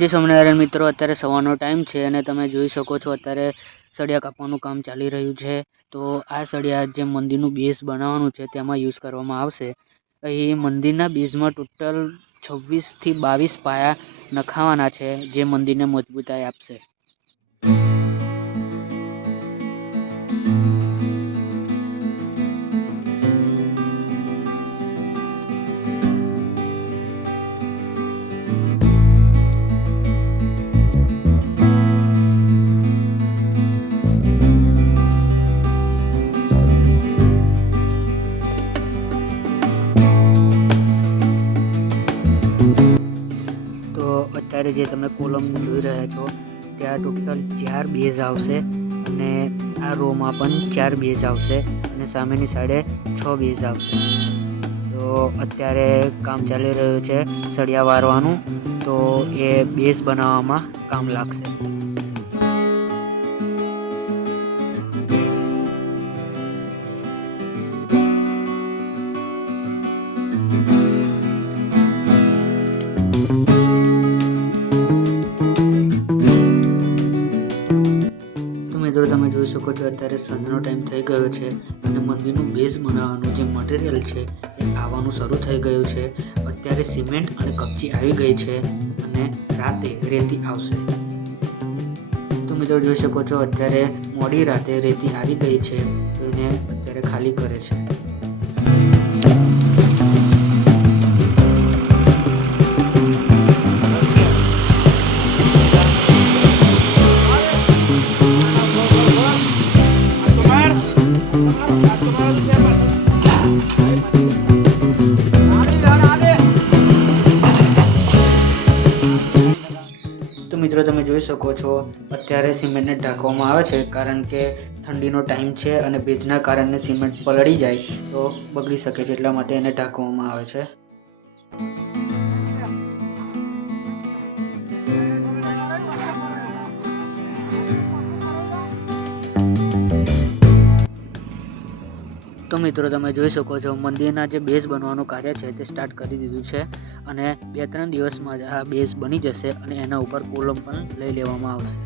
જે સ્વામિનારાયણ મિત્રો, અત્યારે સવારનો ટાઈમ છે અને તમે જોઈ શકો છો અત્યારે સળિયા કાપવાનું કામ ચાલી રહ્યું છે. તો આ સળિયા જે મંદિરનું બેઝ બનાવવાનું છે તેમાં યુઝ કરવામાં આવશે. અહીં મંદિરના બેઝમાં ટોટલ 26 થી 22 પાયા નખાવાના છે, જે મંદિરને મજબૂતાઈ આપશે. તો અત્યારે જે તમે કોલમ જોઈ રહ્યા છો ત્યાં ટોટલ 4 બેઝ આવશે અને આ રોમાં પણ 4 બેઝ આવશે અને સામેની સાઈડે 6 બેઝ આવશે. તો અત્યારે કામ ચાલી રહ્યું છે સળિયા વારવાનું, તો એ બેઝ બનાવવામાં કામ લાગશે. મિત્રો તમે જોઈ શકો છો અત્યારે સાંજનો ટાઈમ થઈ ગયો છે અને મંદિરનું બેઝ બનાવવાનું જે મટીરિયલ છે એ આવવાનું શરૂ થઈ ગયું છે. અત્યારે સિમેન્ટ અને કપચી આવી ગઈ છે અને રાતે રેતી આવશે. તો મિત્રો જોઈ શકો છો અત્યારે મોડી રાતે રેતી આવી ગઈ છે, તો એને અત્યારે ખાલી કરે છે. તો મિત્રો તમે જોઈ શકો છો અત્યારે સિમેન્ટને ઢાંકવામાં આવે છે, કારણ કે ઠંડીનો ટાઈમ છે અને ભેજના કારણે સિમેન્ટ પલળી જાય તો બગડી શકે છે, એટલા માટે એને ઢાંકવામાં આવે છે. તો મિત્રો તમે જોઈ શકો છો મંદિરના જે બેઝ બનવાનું કાર્ય છે તે સ્ટાર્ટ કરી દીધું છે અને 2-3 દિવસમાં જ આ બેઝ બની જશે અને એના ઉપર કોલમ પણ લઈ લેવામાં આવશે.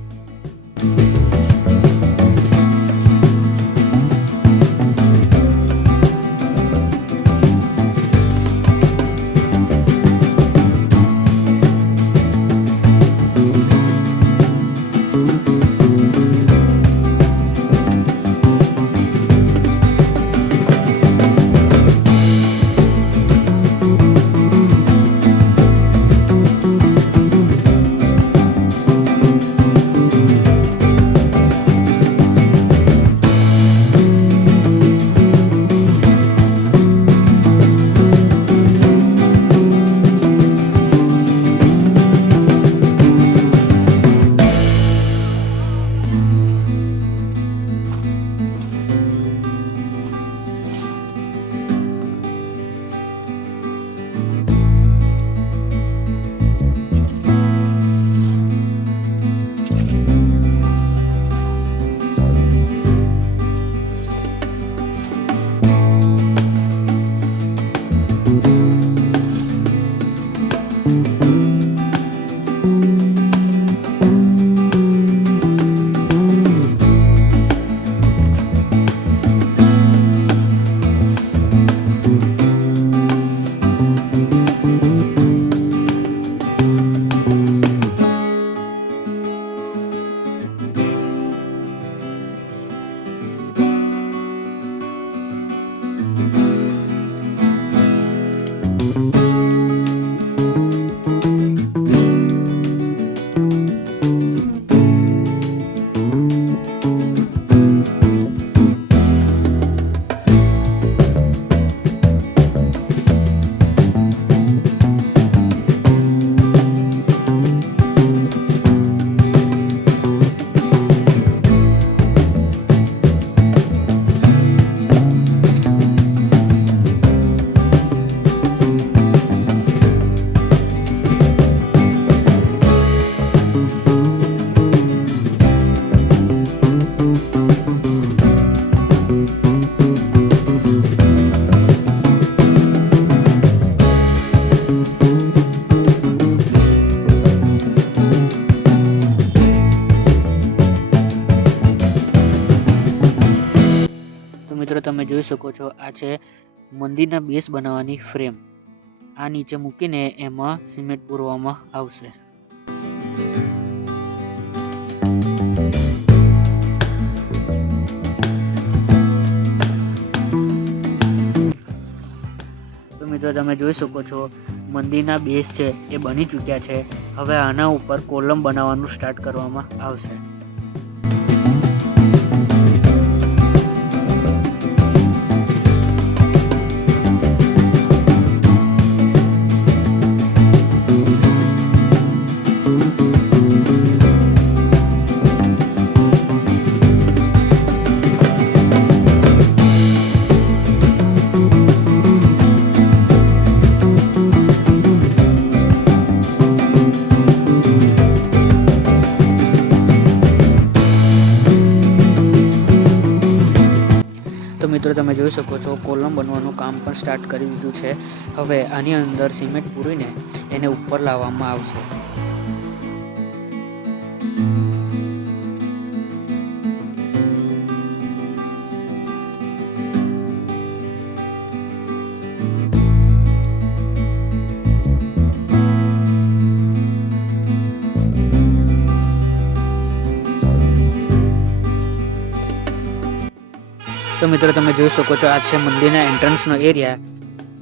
જોઈ શકો છો આ છે મંદિરના બેઝ બનાવવાની ફ્રેમ. આ નીચે મૂકીને એમાં સિમેન્ટ પૂરવામાં આવશે. તો મિત્રો તમે જોઈ શકો છો મંદિરના બેઝ છે એ બની ચૂક્યા છે. હવે આના ઉપર કોલમ બનાવવાનું સ્ટાર્ટ કરવામાં આવશે. તો મિત્રો તમે જોઈ શકો છો કોલમ બનવાનું કામ પણ સ્ટાર્ટ કરી દીધું છે. હવે આની અંદર સિમેન્ટ પૂરીને એને ઉપર લાવવામાં આવશે. તો મિત્રો તમે જોઈ શકો છો આ છે મંદિરના એન્ટ્રન્સનો એરિયા.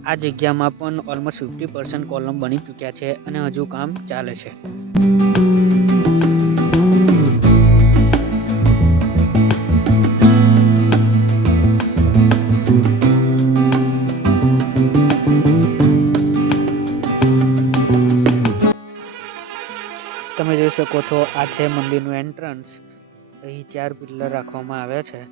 આ જગ્યામાં પણ ઓલમોસ્ટ 50% કોલમ બની ચૂક્યા છે અને હજુ કામ ચાલે છે. તમે જોઈ શકો છો આ છે મંદિરનું એન્ટ્રન્સ. અહીં 4 પિલ્લર રાખવામાં આવ્યા છે.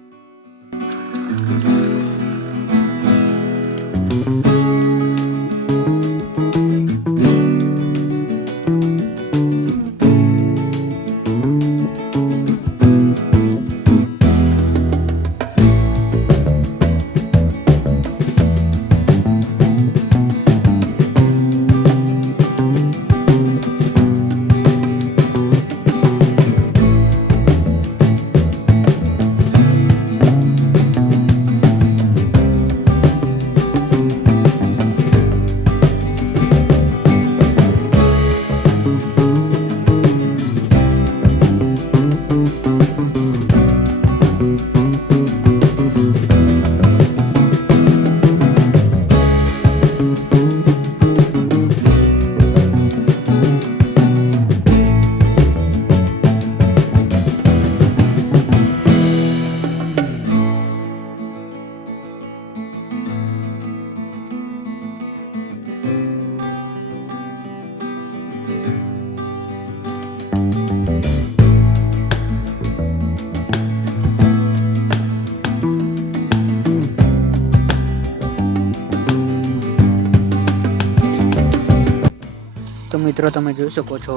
તો મિત્રો તમે જોઈ શકો છો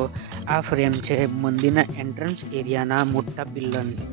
આ ફ્રેમ છે મંદિરના એન્ટ્રન્સ એરિયાના મોટા પિલ્લરની.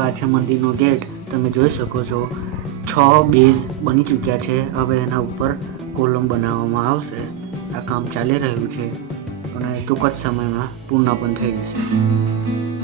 આ છે મંદિરનો ગેટ. તમે જોઈ શકો છો 6 બેઝ બની ચૂક્યા છે. હવે એના ઉપર કોલમ બનાવવામાં આવશે. આ કામ ચાલી રહ્યું છે અને ટૂંક જ સમયમાં પૂર્ણ પણ થઈ જશે.